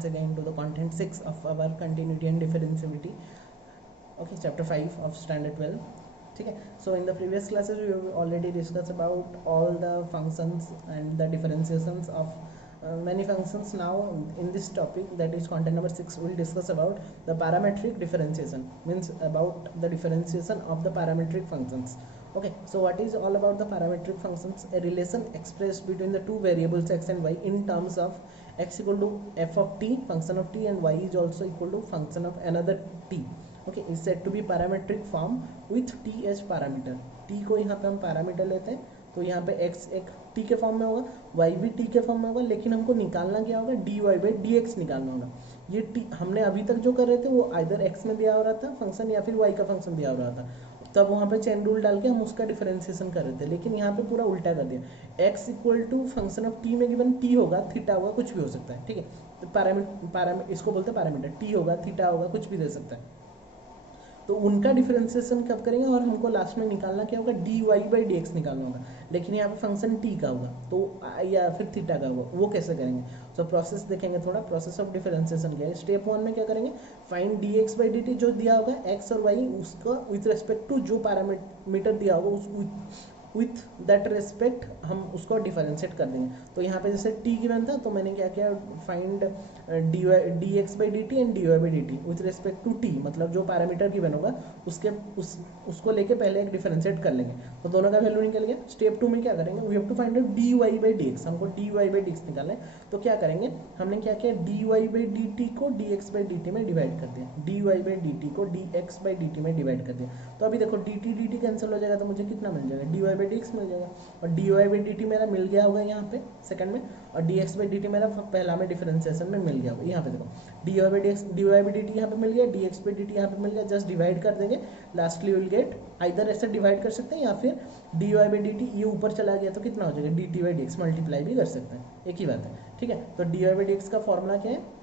once again to the content 6 of our continuity and differentiability, okay, chapter 5 of standard 12. ठीक है, so in the previous classes we have already discussed about all the functions and the differentiations of many functions. Now in this topic, that is content number 6, we will discuss about the parametric differentiation, means about the differentiation of the parametric functions. Okay, so what is all about the parametric functions? A relation expressed between the two variables x and y in terms of x equal to f of t, function of t, and y is also equal to function of another t. Okay, is said to be parametric form with t as parameter. t को यहाँ पे हम parameter लेते हैं, तो यहाँ पे x एक t के फॉर्म में होगा, y भी t के फॉर्म में होगा, लेकिन हमको निकालना क्या होगा, dy बाई dx निकालना होगा. ये t हमने अभी तक जो कर रहे थे वो आइदर x में दिया हो रहा था फंक्शन या फिर y का फंक्शन दिया हो रहा था, तब वहाँ पे चेन रूल डाल के हम उसका डिफरेंशिएशन कर रहे थे. लेकिन यहाँ पे पूरा उल्टा कर दिया, x equal to function of t में गिवन t होगा, थीटा होगा, कुछ भी हो सकता है. ठीक है, तो पैरामीटर इसको बोलते हैं पैरामीटर, t होगा, थीटा होगा, कुछ भी दे सकता है. तो उनका डिफरेंशिएशन कब करेंगे और हमको लास्ट में निकालना क्या होगा, dy बाई dx निकालना होगा. लेकिन यहाँ पे फंक्शन t का होगा तो या फिर थीटा का होगा, वो कैसे करेंगे. तो प्रोसेस देखेंगे थोड़ा, प्रोसेस ऑफ डिफरेंशिएशन क्या है. स्टेप 1 में क्या करेंगे, फाइंड dx बाई dt, जो दिया होगा x और y उसका विथ रिस्पेक्ट टू जो पैरामीटर दिया होगा उस विथ दैट रेस्पेक्ट हम उसको डिफरेंशिएट कर देंगे. तो यहाँ पे जैसे t गिवन था तो मैंने क्या किया, find dx by dt and dy by dt with respect to t, मतलब जो पैरामीटर गिवन होगा उसको लेके पहले एक डिफरेंशिएट कर लेंगे, तो दोनों का वैल्यू निकल गया. स्टेप 2 में क्या करेंगे, we have to find out dy by dx, हमको dy बाई dx निकालना है. तो क्या करेंगे, हमने क्या किया, dy बाई dt को dx बाई dt में डिवाइड कर दिया, dy बाई dt को dx बाई dt में डिवाइड कर दिया. तो अभी देखो dt कैंसिल हो जाएगा, तो मुझे कितना मिल जाएगा, dy बाई dx मिल जाएगा, और dy बाई dt मेरा मिल गया होगा यहाँ पे सेकंड में, और dx बाई dt मेरा पहला में डिफरेंशिएशन में मिल गया होगा. यहाँ पे देखो dy बाई dt यहाँ पे मिल गया, dx बाई dt यहाँ पे मिल गया, जस्ट डिवाइड कर देंगे, लास्टली विल गेट, आइदर ऐसे डिवाइड कर सकते हैं या फिर dy बाई dt ये ऊपर चला गया तो कितना हो जाएगा, dt बाई dx मल्टीप्लाई भी कर सकते हैं, एक ही बात है. ठीक है, तो dy बाई dx का फॉर्मूला क्या है,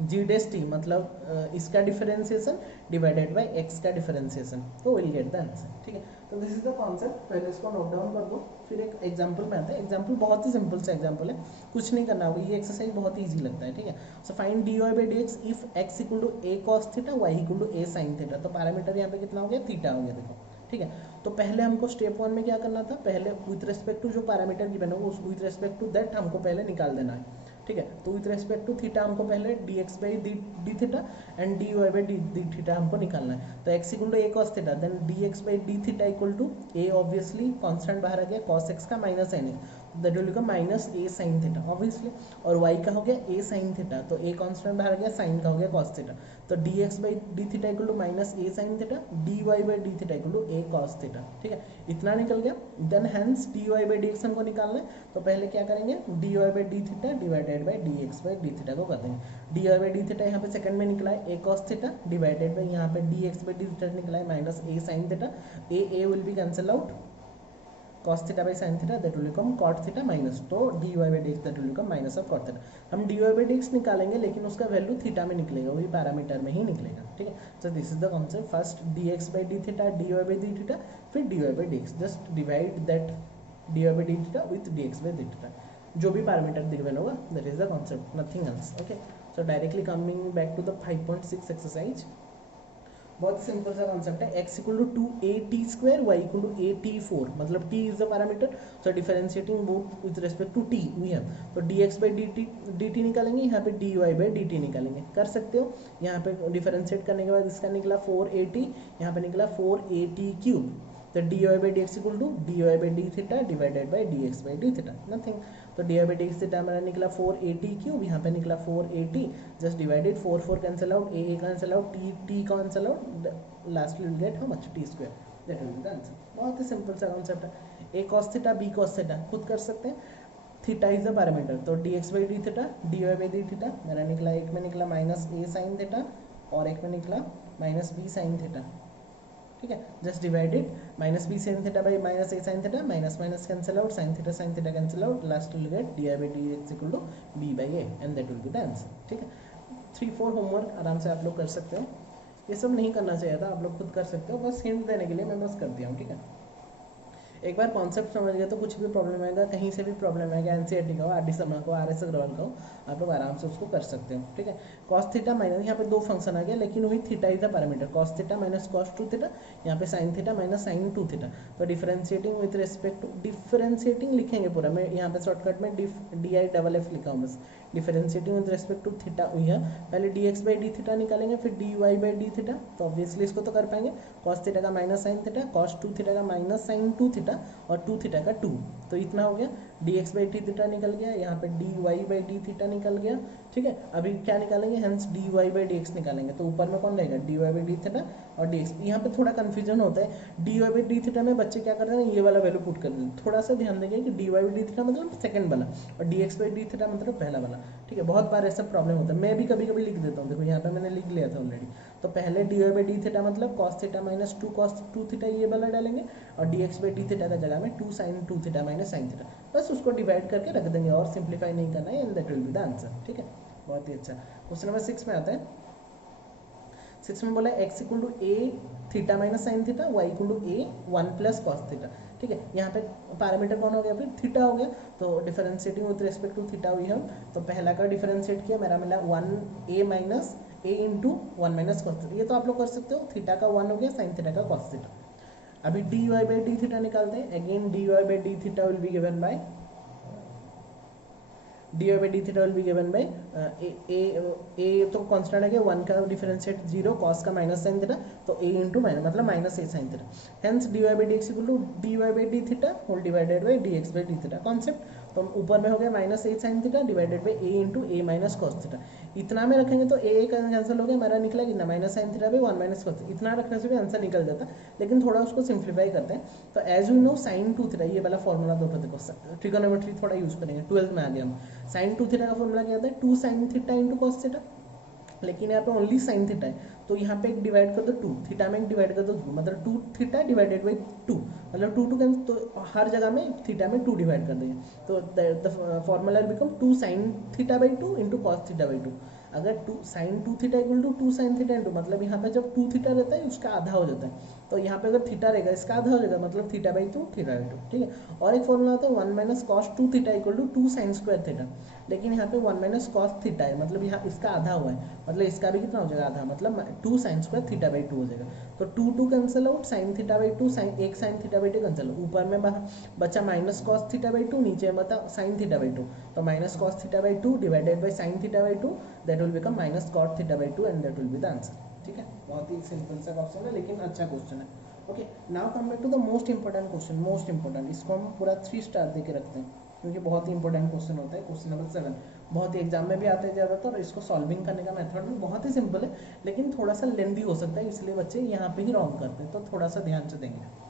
जी डेस टी, मतलब इसका डिफरेंशिएशन डिवाइडेड बाय एक्स का डिफरेंशिएशन, तो विल गेट द आंसर. ठीक है, तो दिस इज द कॉन्सेप्ट. पहले इसको नोट डाउन कर दो, फिर एक एग्जांपल में आते हैं. एग्जांपल बहुत ही सिंपल सा एग्जांपल है, कुछ नहीं करना होगा, ये एक्सरसाइज बहुत ईजी लगता है. ठीक है, so find dy by dx if x equal to a cos theta, y equal to a sin theta. तो पैरामीटर यहाँ पे कितना हो गया, थीटा हो गया. देखो, ठीक है, तो पहले हमको स्टेप 1 में क्या करना था, पहले विथ रेस्पेक्ट टू जो पैरामीटर गिवन होगा उस विथ रेस्पेक्ट टू दैट हमको पहले निकाल देना है. ठीक है, तो विथ रेस्पेक्ट टू थीटा हमको पहले dx by d theta and dy by d theta हमको निकालना है. तो x equal to a cos theta, then dx by d theta equal to a, obviously constant बाहर आ गया, cos x का minus sin x, that will become minus a sin theta obviously, और y का हो गया a sin थीटा, तो a constant बाहर आ गया, sin का हो गया cos थीटा, तो dx by d theta equal to minus a sin theta, dy by d theta equal to a cos theta. ठीक है, इतना निकल गया. Then hence dy by dx हमको निकालना है, तो पहले क्या करेंगे, dy by d theta divided by dx by d theta को कर देंगे. dy बाई डी थीटा यहाँ पे सेकंड में निकला है a cos theta divided by यहाँ पे dx बाई डी थीटा निकला है minus a sin theta. a will be cancel out, cos theta by sin theta that will become cot theta minus, तो dy by dx that will become minus of cot theta. हम dy by dx निकालेंगे लेकिन उसका value theta में निकलेगा, वही parameter में ही निकलेगा. ठीक है, so this is the concept. First dx by d theta, dy by d theta, फिर dy by dx, just divide that dy by d theta with dx by d theta, जो भी पैरामीटर गिवन होगा, that is the concept, nothing else. Okay, so directly coming back to the 5.6 exercise. बहुत simple सा concept है, x equal to 2at square, y equal to at4, मतलब t is the parameter, so differentiating both with respect to t we have. तो dx by dt निकालेंगे, यहाँ पे dy by dt निकालेंगे, कर सकते हो. यहाँ पे डिफरेंशिएट करने के बाद इसका निकला 4at, यहाँ पे निकला 4at क्यूब. तो dy by dx equal to dy by d theta divided by dx by d theta, nothing. तो dy बाई dx थीटा हमारा निकला 4at क्यूब, यहाँ पे निकला 4at, just divided, 4 cancel out, a cancel out, t cancel out, lastly will get how much, t square, that will be the answer. बहुत ही simple सा concept है. a cos theta, b cos theta खुद कर सकते हैं, theta is the parameter, तो dx by d theta, dy by d theta मेरा निकला, एक में निकला माइनस a sin थीटा और एक में निकला माइनस b sin थीटा. ठीक है, just divided, minus b sine theta by minus a sine theta, minus minus cancel out, sine theta cancel out, last will get d I by d x equal to b by a and that will be the answer. ठीक है, 3-4 homework आराम से आप लोग कर सकते हो, ये सब नहीं करना चाहिए था, आप लोग खुद कर सकते हो, बस हिंट देने के लिए मैं बस कर दिया हूँ. ठीक है, एक बार कॉन्सेप्ट समझ गए तो कुछ भी प्रॉब्लम आएगा, कहीं से भी प्रॉब्लम आएगा, एनसीईआरटी का हो, आर डी शर्मा का हो, आर एस अग्रवाल का हो, आप लोग आराम से उसको कर सकते हो। ठीक है, कॉस थीटा माइनस, यहाँ पे दो फंक्शन आ गया लेकिन वही theta is the parameter, cos theta minus cos two theta, यहाँ पे sine theta minus sine two theta. तो differentiating with respect to, differentiating लिखेंगे पूरा, मैं यहाँ पे शॉर्टकट में डी आई डबल एफ लिखा हूँ बस। Differentiating with respect to theta हुई है, पहले d x by d theta निकालेंगे, फिर d y by d theta, तो ऑब्वियसली इसको तो कर पाएंगे। कॉस थीटा का minus sine theta, cos two theta का माइनस साइन टू थीटा, और टू थीटा का टू, तो इतना हो गया। D x by d theta निकल गया, यहाँ पे d y by d theta निकल गया। ठीक है, अभी क्या निकालेंगे, hence d y by d x निकालेंगे, तो ऊपर में कौन रहेगा, d y by d theta और डी एक्स। यहाँ पे थोड़ा कन्फ्यूजन होता है, d y by d theta में बच्चे क्या करते हैं, ये वाला वैल्यू पुट कर देते हैं। थोड़ा सा ध्यान देंगे कि d y by d theta मतलब सेकंड वाला, और d x by d theta मतलब पहला वाला। ठीक है, बहुत बार ऐसा प्रॉब्लम होता है, मैं भी कभी कभी लिख देता हूँ, देखो यहाँ पे मैंने लिख लिया था ऑलरेडी। तो पहले d y by d theta मतलब cos theta minus two cos two theta, ये वाला डालेंगे, और d x by d theta का जगह में two sine two theta minus sine theta, बस उसको डिवाइड करके रख देंगे और सिंप्लीफाई नहीं करना है, and that will be the answer. ठीक है, बहुत ही अच्छा। क्वेश्चन नंबर 6 में आता है, 6 में बोला x equal to a theta minus sine theta, y equal to a one plus cos theta. ठीक है, यहाँ पे पैरामीटर कौन हो गया, फिर थीटा हो गया, तो differentiating with respect to theta हुई हम, तो पहला का डिफरेंशिएट किया, मेरा मिला one a minus a into one minus cos theta, ये तो आप लोग कर सकते हो, थीटा का वन हो गया, साइन थीटा का कॉस थीटा। अभी d y by d theta निकालते हैं, again d y by d theta will be given by d y by d theta will be given by a तो constant है, one का differentiate zero, cos का minus sine theta, तो a into minus मतलब minus a sine theta, hence d y by d x equal to d y by d theta whole divided by d x by d theta. Concept तो ऊपर में हो गया minus a sine theta divided by a into a minus cos theta, इतना में रखेंगे तो ए cancel हो गया, हमारा निकला कितना minus sine theta by one minus cos, इतना रखने से भी आंसर निकल जाता, लेकिन थोड़ा उसको सिंप्लीफाई करते हैं। तो as you know sine two theta, ये वाला फॉर्मूला दो पता को ट्रिगोनोमेट्री थोड़ा यूज करेंगे, 12th में आ गया हम। साइन टू थीटा का फॉर्मूला क्या आता है, two sine theta into cos theta, लेकिन यहाँ पे ओनली साइन थीटा है, तो यहाँ पे एक डिवाइड कर दो टू, थीटा में एक डिवाइड कर दो टू, मतलब two theta divided by two, मतलब टू टू कैंसिल, तो हर जगह में थीटा में टू डिवाइड कर देंगे, तो the formula will become two sine theta by two into cos theta by two. अगर two sine two theta equal to two sine theta into, मतलब यहाँ पे जब टू थीटा रहता है उसका आधा हो जाता है, तो यहाँ पे अगर थीटा रहेगा इसका आधा हो जाएगा, मतलब theta by two theta by two. ठीक है, और एक फॉर्मूला होता है one minus cos two theta equal to two sine square theta, लेकिन यहाँ पे वन माइनस कॉस थीटा है, मतलब यहाँ इसका आधा हुआ है, मतलब इसका भी कितना हो जाएगा आधा, मतलब two sine square theta by two हो जाएगा, तो two two cancel out, sine theta by two, sine एक sine theta by two cancel, ऊपर में बचा minus cos theta by two, नीचे में बता साइन थीटा बाई टू, तो minus cos theta by two divided by sine theta by two, that will become minus cot theta by two, and that will be the answer. ठीक है, बहुत ही simple सा question है लेकिन अच्छा question है। Okay, now come back to the most important question, most important, इसको हम पूरा 3 स्टार दे के रखते हैं क्योंकि बहुत ही इंपॉर्टेंट क्वेश्चन होता है। क्वेश्चन नंबर 7 बहुत ही एग्जाम में भी आते हैं ज़्यादातर, और इसको सॉल्विंग करने का मेथड भी बहुत ही सिंपल है, लेकिन थोड़ा सा लेंदी हो सकता है, इसलिए बच्चे यहाँ पे ही रॉन्ग करते हैं, तो थोड़ा सा ध्यान से देंगे।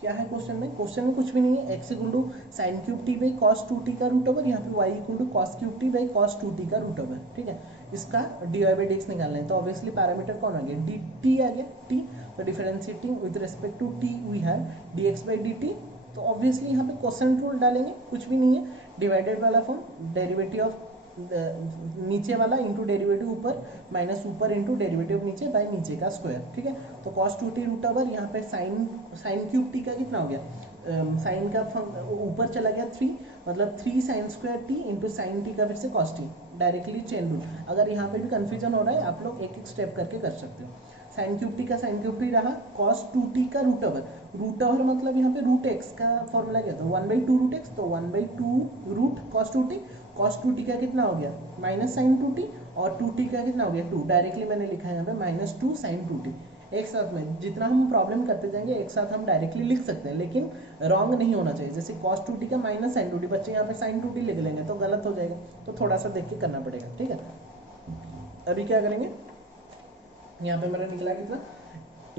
क्या है क्वेश्चन में, क्वेश्चन में कुछ भी नहीं है, x equal to sine cube t by cos two t का रूट ओवर, यहाँ पे y equal to cos cube t by cos two t का रूट ओवर। ठीक है, इसका d y by d x निकालना है, तो ऑब्वियसली पैरामीटर कौन आ गया, डी टी आ गया, टी, तो differentiating with respect to t we have d x by d t, तो ऑब्वियसली यहाँ पे क्वेश्चन रूल डालेंगे, कुछ भी नहीं है, डिवाइडेड वाला फॉर्म, डेरिवेटिव ऑफ नीचे वाला इंटू डेरिवेटिव ऊपर, माइनस ऊपर इंटू डेरिवेटिव नीचे बाय नीचे का स्क्वायर। ठीक है, तो cos two t root over, यहाँ पे साइन क्यूब टी का कितना हो गया, साइन का ऊपर चला गया 3, मतलब 3 sine square t into sine T का फिर से cos T, directly chain rule. अगर यहाँ पे भी कंफ्यूजन हो रहा है आप लोग एक एक स्टेप करके कर सकते हो। साइन क्यूब टी का साइन क्यूब टी रहा, कॉस टू टी का रूट ओवर मतलब यहाँ पे रूट एक्स का फॉर्मूला क्या था, 1/2 रूट एक्स, तो 1/2 रूट कॉस टू टी का कितना हो गया माइनस साइन टू टी, और टू टी का कितना हो गया 2, डायरेक्टली मैंने लिखा है यहाँ पे -2 साइन टू टी। एक साथ में जितना हम प्रॉब्लम करते जाएंगे एक साथ हम डायरेक्टली लिख सकते हैं, लेकिन रॉन्ग नहीं होना चाहिए। जैसे कॉस टू टी का माइनस साइन टू टी, बच्चे यहाँ पे साइन टू टी लिख लेंगे तो गलत हो जाएगा, तो थोड़ा सा देख के करना पड़ेगा। ठीक है, अभी क्या करेंगे, यहाँ पे मेरा निकला कितना,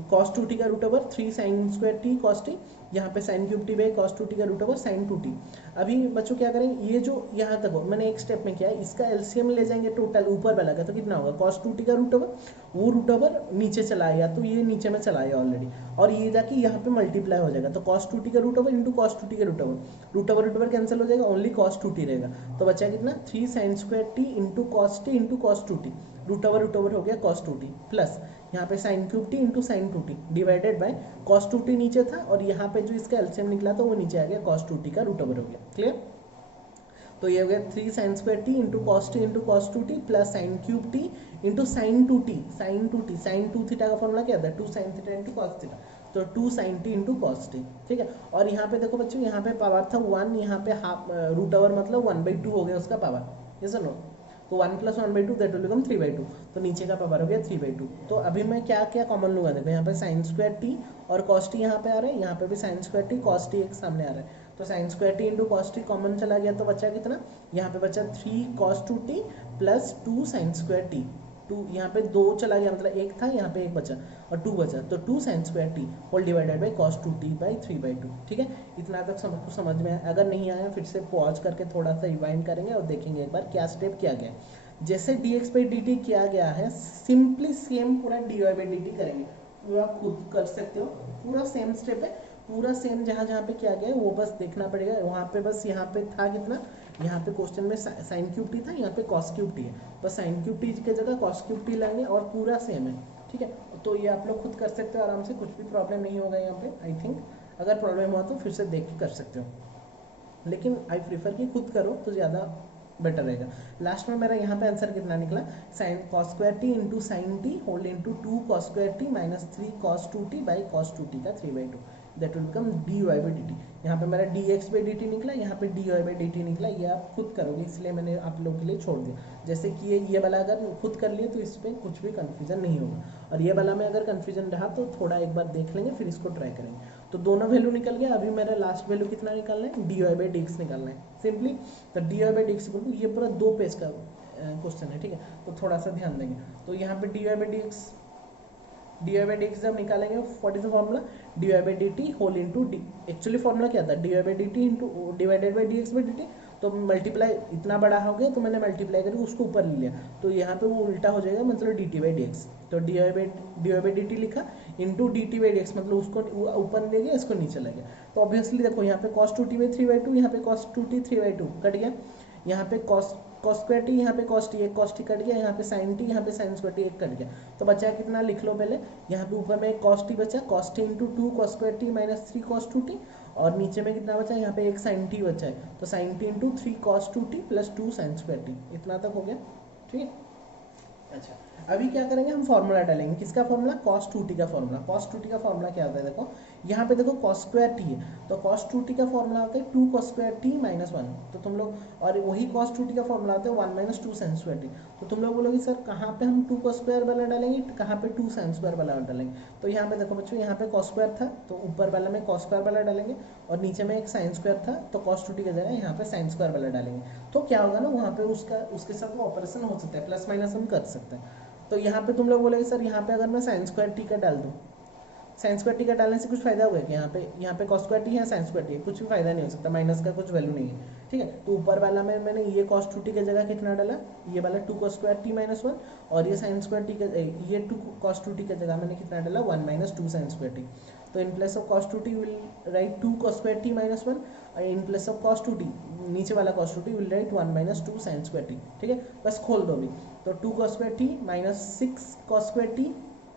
कॉस टू टी का root over 3 sine square t cos t, यहाँ पे sine cube t by cos two t का root over sine two t. अभी बच्चों क्या करेंगे, ये जो यहाँ तक हो मैंने एक स्टेप में किया है, इसका एलसीएम ले जाएंगे टोटल ऊपर वाला का, तो कितना होगा, कॉस टू टी का रूट ओवर, वो रूट ओवर नीचे चला आया तो ये नीचे में चला आया ऑलरेडी, और ये जाके यहाँ पे मल्टीप्लाई हो जाएगा, तो कॉस टू टी का root over into cos two t का रूट ओवर कैंसिल हो जाएगा, ओनली कॉस टू टी रहेगा, तो बचा कितना 3 sine square t into cos two t, root over हो गया कॉस 2t प्लस यहाँ पे sine cube t into sine 2t divided by cos 2t नीचे था और यहाँ पे जो इसका एलसीएम निकला था वो नीचे आ गया कॉस 2t का रूट ओवर हो गया। क्लियर? तो ये हो गया 3 sine square t into cos t into cos 2t plus sine cube t into sine 2t sine 2 theta का फॉर्मूला क्या था 2 sine theta into cos theta, तो 2 sine t into cos t. ठीक है, और यहाँ पे देखो बच्चों यहाँ पे पावर था 1, यहाँ पे हाफ रूट ओवर मतलब 1/2 हो गया उसका पावर, ये सुनो, तो 1 + 1/2 दैट विल बिकम 3/2, तो नीचे का पावर हो गया 3/2। तो अभी मैं क्या क्या कॉमन लूँगा, देखो यहाँ पे साइन स्क्वायर टी और कॉस टी यहाँ पे आ रहा है, यहाँ पे भी sign square t cos T एक सामने आ रहा है, तो sign square t into cos T common चला गया तो बचा कितना, यहाँ पे बचा 3 cos 2t plus 2 sine square T, 2 यहाँ पे 2 चला गया मतलब 1 था, यहाँ पे 1 बचा और 2 बचा, तो 2 sine square t whole divided by cos 2t by 3/2। ठीक है, इतना तक समझ में आया? अगर नहीं आया फिर से पॉज करके थोड़ा सा रिवाइंड करेंगे और देखेंगे एक बार क्या स्टेप किया गया है। जैसे dx बाई dt किया गया है सिंपली सेम पूरा dy बाई dt करेंगे, पूरा खुद कर सकते हो, पूरा सेम स्टेप है, पूरा सेम जहाँ जहाँ पे किया गया है वो बस देखना पड़ेगा। वहाँ पे बस यहाँ पे था कितना, यहाँ पे क्वेश्चन में साइन क्यूब टी था, यहाँ पे कॉस क्यूब टी है, बस साइन क्यूब टी की जगह कॉस क्यूब टी लाएंगे और पूरा सेम है। ठीक है, तो ये आप लोग खुद कर सकते हो आराम से, कुछ भी प्रॉब्लम नहीं होगा यहाँ पे। आई थिंक अगर प्रॉब्लम हुआ तो फिर से देख के कर सकते हो, लेकिन आई प्रीफर कि खुद करो तो ज़्यादा बेटर रहेगा। लास्ट में मेरा यहाँ पे आंसर कितना निकला, sine cos square t into sine t whole into 2 cos square t minus 3 cos 2t by cos 2t का 3/2 that will become dy by dt। यहाँ पे मेरा dx बाई dt निकला, यहाँ पे dy बाई dt निकला, ये आप खुद करोगे इसलिए मैंने आप लोगों के लिए छोड़ दिया। जैसे कि ये वाला अगर खुद कर लिए तो इस पर कुछ भी कन्फ्यूजन नहीं होगा, और ये वाला में अगर कन्फ्यूजन रहा तो थोड़ा एक बार देख लेंगे फिर इसको ट्राई करेंगे। तो दोनों वैल्यू निकल गया, अभी मेरा लास्ट वैल्यू कितना निकालना है, dy बाई dx निकालना है सिंपली। तो dy बाई dx को ये पूरा 2 पेज का क्वेश्चन है, ठीक है, तो थोड़ा सा ध्यान देंगे। तो यहाँ पे dy बाई dx जब निकालेंगे what is the formula, dy by dt whole into d, actually formula क्या था dy by dt into divided by dx by dt, तो मल्टीप्लाई इतना बड़ा हो गया तो मैंने मल्टीप्लाई करके उसको ऊपर ले लिया, तो यहाँ पे वो उल्टा हो जाएगा, मतलब dt बाई dx, तो dy बाई dt लिखा इंटू dt बाई dx, मतलब उसको ऊपर ले गया इसको नीचे ले गया। तो ऑब्वियसली देखो यहाँ पे cos 2t बाई 3/2, यहाँ पे cos 2t 3/2 कट गया, यहाँ पे cos स्क्वायर टी, यहाँ पे cos t, एक cos t कट गया, यहाँ पे sin t, यहाँ पे sin स्क्वायर t एक कट गया, तो बचा कितना लिख लो पहले, यहाँ पे ऊपर में एक cos t बचा, cos t into 2 cos square t minus 3 cos 2t, और नीचे में कितना बचा, यहाँ पे एक sin t बचा है, तो sin t into 3 cos 2t plus 2 sin square T, इतना तक हो गया। ठीक है, अच्छा अभी क्या करेंगे, हम फॉर्मूला डालेंगे, किसका फॉर्मूला, cos 2t का फॉर्मूला। cos 2t का फॉर्मूला क्या होता है, देखो यहाँ पे देखो cos स्क्वायर t है, तो cos 2t का फॉर्मूला होता है 2 cos स्क्वायर t माइनस 1, तो तुम लोग, और वही cos 2t का फॉर्मूला होता है 1 माइनस 2 sin स्क्वायर t, तो तुम लोग बोलोगे सर कहाँ पे हम 2 cos स्क्वायर वाला डालेंगे, कहाँ पे 2 sin स्क्वायर वाला डालेंगे, तो यहाँ पे देखो बच्चों, यहाँ पे cos स्क्वायर था तो ऊपर वाला में cos स्क्वायर वाला डालेंगे, और नीचे में एक sin स्क्वायर था तो cos 2t की जगह यहाँ पे sin स्क्वायर वाला डालेंगे, तो क्या होगा ना, वहाँ पे उसके साथ वो ऑपरेशन हो सकता है, प्लस माइनस हम कर सकते हैं। तो यहाँ पे तुम लोग बोलेगे सर यहाँ पे अगर मैं साइन स्क्वायर टी का डाल दूँ, साइन स्क्वायर टी का डालने से कुछ फायदा होगा कि यहाँ पे cos स्क्वायर टी है, साइन स्क्वायर टी है, कुछ भी फायदा नहीं हो सकता, माइनस का कुछ वैल्यू नहीं है। ठीक है, तो ऊपर वाला में मैंने ये cos 2t की जगह कितना डाला, ये वाला 2 cos स्क्वायर टी माइनस 1, और ये साइन स्क्वायर टी का ये 2 cos 2t की जगह मैंने कितना डाला 1 माइनस 2 साइन स्क्वायर टी, तो in place of cos 2t will write 2 cos square t minus 1, और in place of cos 2t नीचे वाला cos 2t will write 1 minus 2 sine square T. ठीक है, बस खोल दो अभी, तो 2 cos square t minus 6 cos square t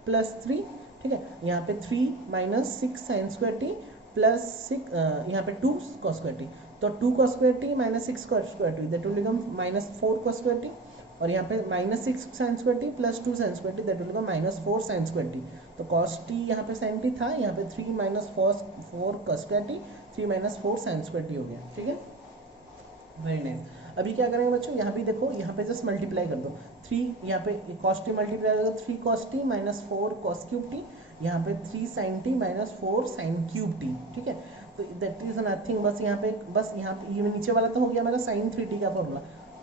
plus 3, ठीक है, यहाँ पे 3 minus 6 sign square t plus 6, यहाँ पे 2 cos स्क्वायर टी, तो 2 cos square t minus 6 cos square t that will become minus 4 cos square T, और यहाँ पे minus 6 sign square t plus 2 sine square t that will become minus 4 sign square t, तो cos T यहाँ पे sign T था, यहाँ पे 3 minus 4 cos square T, 3 minus 4 sign square T हो गया। ठीक है, वेरी नाइस। अभी क्या करेंगे बच्चों, यहाँ भी देखो, यहाँ पे जस्ट मल्टीप्लाई कर दो, 3 यहाँ पे cos टी मल्टीप्लाई करोगे 3 cos T minus 4 cos cube T, यहाँ पे 3 sin t minus 4 sin cube T. ठीक है, तो दैट इज नथिंग, बस यहाँ पे ये नीचे वाला तो हो गया मेरा sin 3t का फॉर्मूला,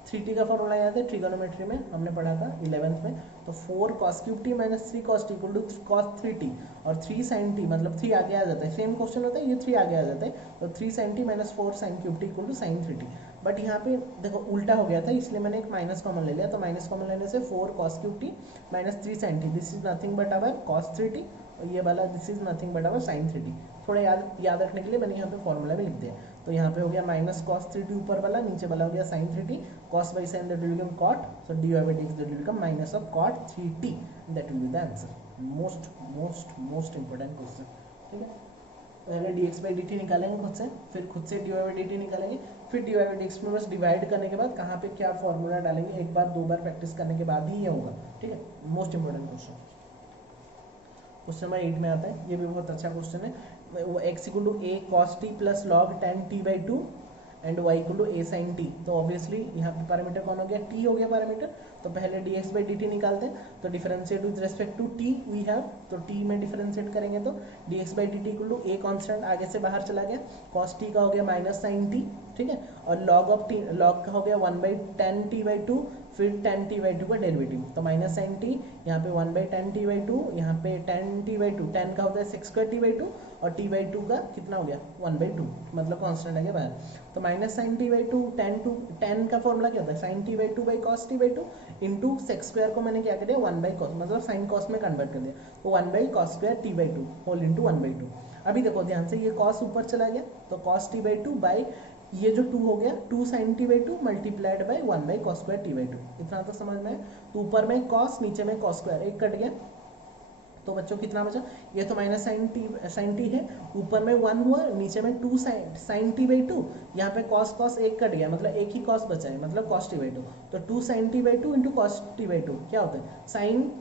3t का फॉर्मूला याद है ट्रिगोनोमेट्री में हमने पढ़ा था 11th में, तो 4 cos cube t minus 3 cos t equal to cos 3t, और 3 sin टी मतलब 3 आगे आ जाता है, सेम क्वेश्चन होता है, ये 3 आगे आ जाता है, तो 3 sin t minus 4 sin cube t equal to sin 3t, but यहाँ पे देखो उल्टा हो गया था, इसलिए मैंने एक माइनस कॉमन ले लिया, तो माइनस कॉमन लेने से 4 cos cube t minus 3 sin T, this is nothing but our cos 3t, और ये वाला this is nothing but our sin 3t, थोड़ा याद रखने के लिए मैंने यहाँ पे फॉर्मूला में लिख दिया। तो यहाँ पे हो गया माइनस कॉस 3t ऊपर वाला, नीचे वाला हो गया sine 3t, cos by sine that will become cot, so dy by dx that will become minus of cot 3t, that will be the answer. Most most most important question, ठीक है। पहले dx by dt निकालेंगे खुद से, फिर खुद से dy by dt निकालेंगे, फिर dy by dx में बस डिवाइड करने के बाद कहाँ पे क्या फॉर्मूला डालेंगे, एक बार दो बार प्रैक्टिस करने के बाद ही ये होगा, ठीक है। Most important question. Question number 8 में आता है, ये भी बहुत अच्छा क्वेश्चन है। वो x equal to a cos t plus log tan t by 2 and y equal to a sin t। तो ऑब्वियसली यहाँ पे पैरामीटर कौन हो गया, t हो गया पैरामीटर। तो पहले dx by dt निकालते हैं, तो differentiate with respect to t we have, तो t में डिफरेंशिएट करेंगे तो dx by dt equal to a constant आगे से बाहर चला गया, cos t का हो गया माइनस sin t, ठीक है। और log ऑफ t, log का हो गया 1 by tan t by 2, फिर tan t by 2 का डेरिवेटिव, तो माइनस साइन t, यहाँ पे 1 by tan t by 2, यहाँ पे tan t by 2, tan का होता है sec square t by 2 और t by 2 का कितना हो गया 1 by 2, मतलब कांस्टेंट आ गया बाहर। तो minus sine t by 2, tan का फॉर्मूला क्या होता है sin t by 2 by cos t by 2 into sec square को मैंने क्या कर दिया 1 by cos, मतलब साइन cos में कन्वर्ट कर दिया, तो 1 by cos स्क्वायर t by 2 whole into 1 by 2। अभी देखो ध्यान से, ये cos ऊपर चला गया तो cos t by 2 बाई ये जो 2 हो गया 2 sin t by 2 multiplied by 1 by cos स्क्वायर t by 2, इतना तो समझ में है। तो ऊपर में cos, नीचे में cos स्क्वायर, एक कट गया, तो बच्चों कितना बचा, ये तो माइनस साइन टी है, ऊपर में 1 हुआ, नीचे में 2 साइन टी बाई 2, यहाँ पे cos एक कट गया, मतलब एक ही cos बचा है, मतलब cos t बाई 2, तो 2 sin t by 2 into cos t by 2 क्या होता है sine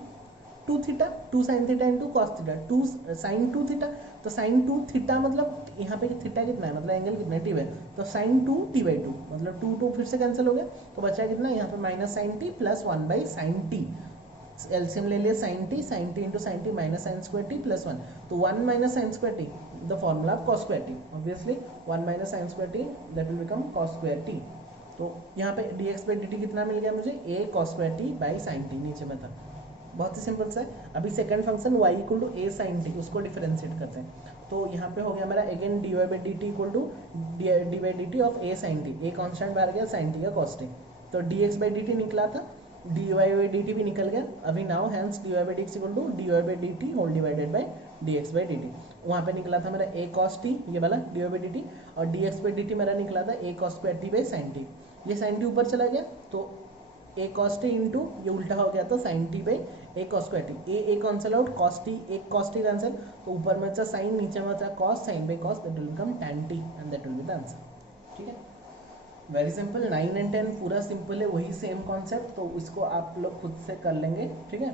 2 theta, 2 sin theta into cos theta, 2 sin 2 theta, तो sin 2 थीटा मतलब यहाँ पे थीटा कितना है, मतलब एंगल कितना है टी बाई, तो sin 2 t बाई 2, मतलब 2 फिर से कैंसिल हो गया, तो बचा कितना यहाँ पे minus sine t plus 1 by sine t, LCM ले लिया sin t इंटू sine t minus sine square t plus 1, तो 1 minus sine square t the formula of cos square t, obviously 1 minus sine square t that will become cos square t. तो यहाँ पे dx by dt कितना मिल गया मुझे, a cos square t by sine t, नीचे में था, बहुत ही सिंपल सा है। अभी second function y equal to a sin t, उसको डिफरेंशिएट करते हैं, तो यहाँ पे हो गया हमारा again dy by dt equal to d by d t of a sin t, a constant बाहर गया, sin t का cos t, तो dx बाई dt निकला था, dy बाई dt भी निकल गया। अभी now hence dy by dx equal to dy by dt whole divided by dx by dt, वहाँ पे निकला था मेरा a cos t, ये वाला dy बाई dt, और dx बाई dt मेरा निकला था a cos स्क्वायर t बाई sin t, ये sin t ऊपर चला गया, तो a cos t इंटू ये उल्टा हो गया तो sin t by a cos स्क्वायर t, a cancel out, cos t एक cos t कैंसिल, तो ऊपर में बचा sin, नीचे में बचा cos, sin by cos that will become tan t and that will be the answer, ठीक है। वेरी सिंपल, 9 एंड 10 पूरा सिंपल है, वही सेम कॉन्सेप्ट, तो इसको आप लोग खुद से कर लेंगे, ठीक है।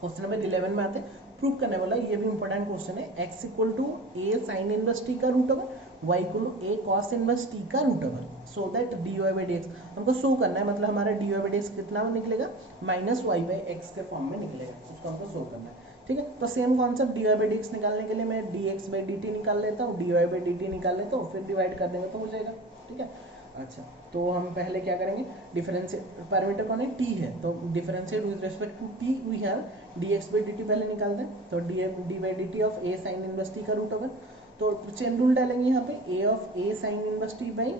क्वेश्चन नंबर 11 में आते हैं, प्रूव करने वाला, ये भी इंपॉर्टेंट क्वेश्चन है, x equal to a sin inverse t का root over, y equal to a cos inverse t का root over, so that dy by dx हमको शो करना है, मतलब हमारा dy बाई dx कितना निकलेगा माइनस y बाई एक्स के फॉर्म में निकलेगा, उसको हमको शो करना है, ठीक है। तो same concept dy by dx निकालने के लिए मैं dx बाई dt निकाल लेता हूँ, dy बाई dt निकाल लेता हूँ, फिर डिवाइड कर देंगे तो हो जाएगा, ठीक है। अच्छा, तो हम पहले क्या करेंगे, डिफरेंशिएट पैरामीटर कौन है t है, तो differentiate with respect to t we have dx by dt पहले निकालते हैं, तो d by dt of a sin inverse t का रूट ओवर, तो चेन रूल डालेंगे यहाँ पे a of a sin inverse t by,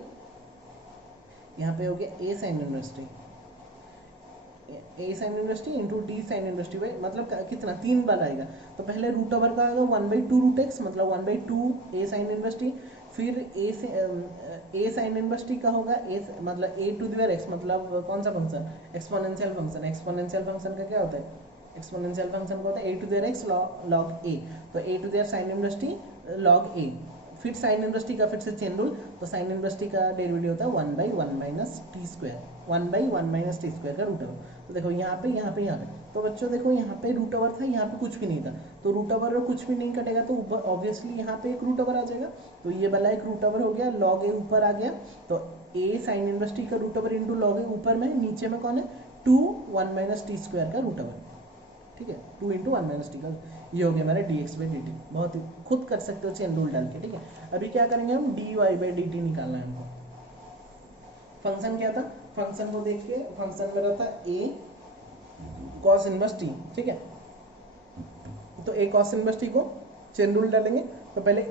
यहाँ पे हो गया a sin inverse t, a sin inverse t into d sin inverse t by, मतलब कितना 3 बार आएगा, तो पहले रूट ओवर का आएगा 1 बाई 2 रूट x, मतलब 1 by 2 a sin inverse t, फिर a sin इनवर्स t का होगा a, मतलब a to the power x, मतलब कौन सा function, exponential function, exponential function का क्या होता है, एक्सपोनेंशियल फंक्शन का होता है a to the power x log a, तो a to the power sin inverse t log a, फिर sin इनवर्स t का फिर से चेन रूल, तो sin इनवर्स t का डेरिवेटिव होता है 1 by 1 minus t square, 1 by 1 minus t square का रूट ओवर, तो देखो यहाँ पे यहाँ पे यहाँ पे, तो बच्चों देखो यहाँ पे रूट ओवर था, यहाँ पे कुछ भी नहीं था, तो रूट ओवर और कुछ भी नहीं कटेगा, तो ऊपर ऑब्वियसली यहाँ पे एक रूट ओवर आ जाएगा, तो ये वाला एक रूट ओवर हो गया, log a ऊपर आ गया, तो a sin इनवर्स t का root over into log a ऊपर में, नीचे में कौन है 2 1 माइनस टी स्क्वायर का रूट ओवर, ठीक है, 2 इंटू 1 माइनस टी का, ये हो गया हमारा dx बाई dt, बहुत ही खुद कर सकते हो चेन रूल डाल के, ठीक है। अभी क्या करेंगे हम dy बाई dt निकालना है हमको, फंक्शन क्या था, फंक्शन को देख के, फंक्शन मेरा था a cos इनवर्स t, ठीक है, तो a cos इनवर्स t को चेन रूल डालेंगे, तो पहले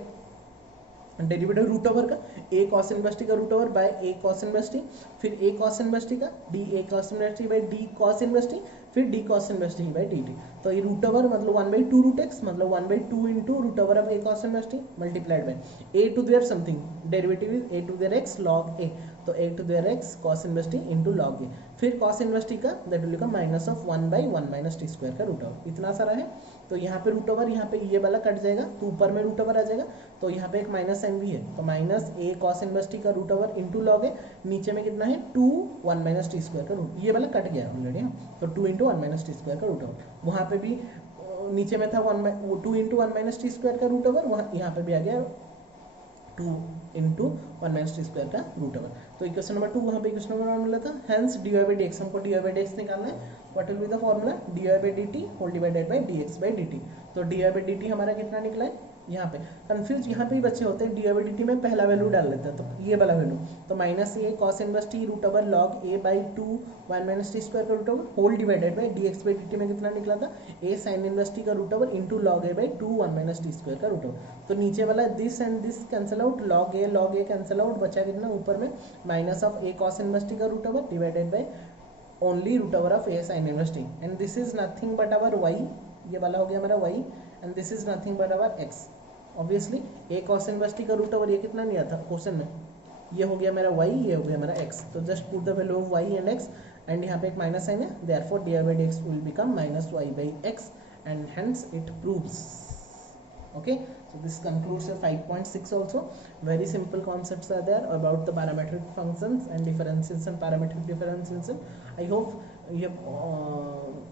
डेरिवेटिव रूट ओवर का ए कॉस इनवर्स टी का root over by a cos inverse t, फिर ए कॉस इनवर्स टी का d a cos inverse t by d cos inverse t, फिर d cos inverse t by d t. तो ये root over मतलब 1/2 root x मतलब 1/2 into root over of a cos inverse t multiplied by a to there something, derivative is a to there x log a, तो a to there x cos inverse t into log a, फिर cos inverse t का that will become minus of 1/1 minus t square का root over, इतना सारा है। तो यहाँ पे रूट ओवर, यहाँ पे ये वाला कट जाएगा तो ऊपर में रूट ओवर आ जाएगा, तो यहाँ पे एक माइनस साइन भी है, तो minus a cos inverse t का रूट ओवर इंटू लॉग ए, नीचे में कितना है 2 1 माइनस टी स्क्वायर का रूट, ये वाला कट गया ऑलरेडी, तो 2 इंटू 1 माइनस टी स्क्वायर का रूट ओवर, वहाँ पे भी नीचे में था 2 इंटू 1 माइनस टी स्क्वायर का रूट ओवर, वहाँ यहाँ पे भी आ गया 2 इंटू 1 माइनस टी स्क्वायर का रूट ओवर। तो इक्वेशन नंबर 2 वहाँ पे इक्वेशन नंबर 1 मिला था, hence d y by d x, हमको d y by d x निकालना है, what will be the formula d y by d t whole divided by d x by d t. तो d y by d t हमारा कितना निकला है, यहाँ पे कंफ्यूज यहाँ पे ही बच्चे होते हैं, d y by d t में पहला वैल्यू डाल लेते हैं, तो ये वाला वैल्यू, तो minus a cos inverse t root over log a by 2 1 minus t square का root over whole divided by d x by d t में कितना निकला था, ए साइन इनवर्स टी का root over into log a by 2 1 minus t square का root over. तो नीचे वाला this and this cancel out, log a cancel out, बचा कितना ऊपर में minus of a cos inverse t का root over divided by only root over of a sine inverse t, and this is nothing but our y, ये वाला हो गया हमारा y, and this is nothing but our x. Obviously a cos inverse t का root over ये कितना नहीं आता क्वेश्चन में, ये हो गया मेरा y, ये हो गया मेरा x, तो just put the value of y and x, and यहाँ पे एक माइनस साइन है, therefore dy by dx will become minus y by x, and hence it proves. Okay, so this concludes your 5.6 also. Very simple concepts are there about the parametric functions and differentiation, parametric differentiation. I hope you have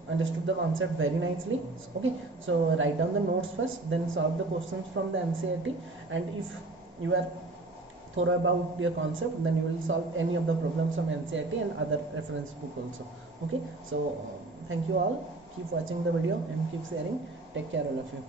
understood the concept very nicely. Okay, so write down the notes first, then solve the questions from the NCERT, and if you are thorough about your concept, then you will solve any of the problems from NCERT and other reference book also. Okay, so thank you all, keep watching the video and keep sharing. Take care all of you.